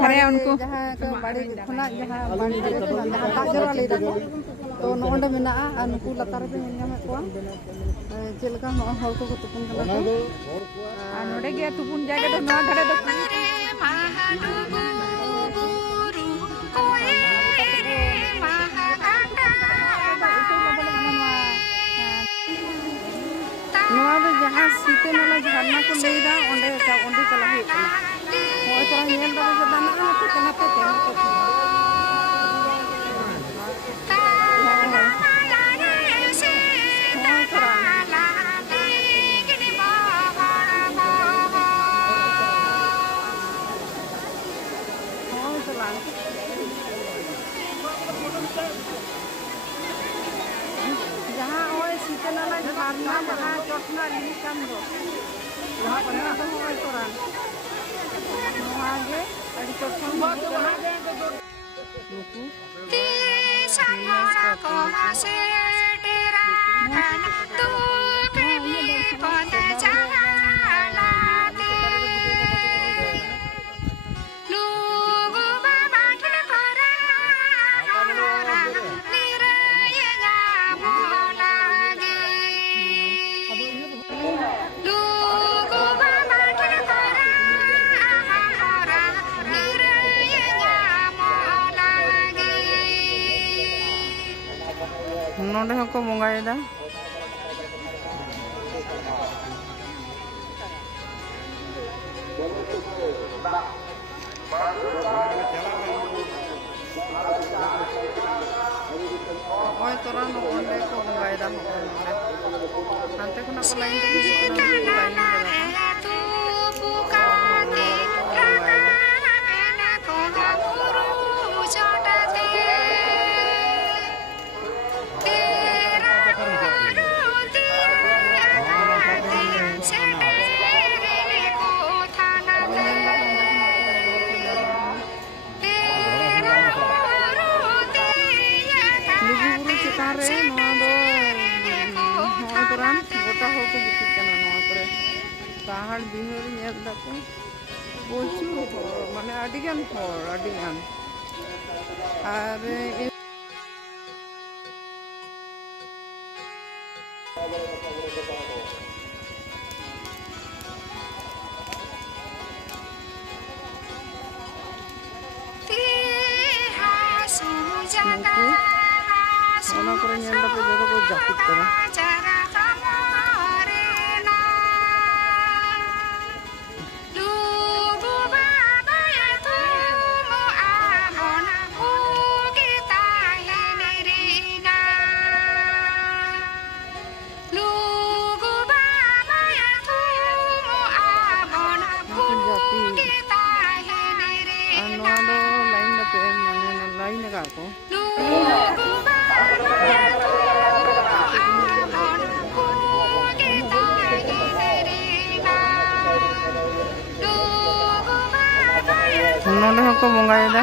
धारे उनको जहाँ के बाड़ी खुना जहाँ बाड़ी जहाँ दाग जरा ले रखो तो नोंडे मेना आ नुकु लतार पे मिल जामे को चेलका हर को तुपुन कना को नोडे गया तुपुन जाके तो नवा धारे दो नवा दो जहाँ सीते नाला झरना को लेदा ओंडे चला हुई होय तोरा नेल दो जे दाना हाथ कना पे जहाँ होय सीते नाला झरना बहा चटना लिली काम दो वहां पर ना तो होय तोरा आगे अड़ी चटना नुकु ती संभरा को हसे तेरा खान तू के भी पद जाला दे लोगो बाबा के करा हमरा निरयगा मोला गे लोगो बाबा के करा हमरा निरयगा मोला गे नोंडे हको मंगायदा ओय तोरा नो ओंडे को मंगायदा हको नोंडे हांते खुना को लाइन ते हिजुना लाइन दला तू पुकारे रागा मेला को गुरु चटते तेरा गुरु दिया गाते से तेरे को थानाते तेरा गुरु दिया लुगुबुरु चितान रे नोआ दो होय तोरा गोटा होको गितित कना नोआ परे पहाड़ बिहर नेल दको बोचु माने अडिगान होर अडिगान आरे ona kore nyel dape jodo ko japit kara anoa do lain dape mane lain ga ko नोंडे हको मंगायदा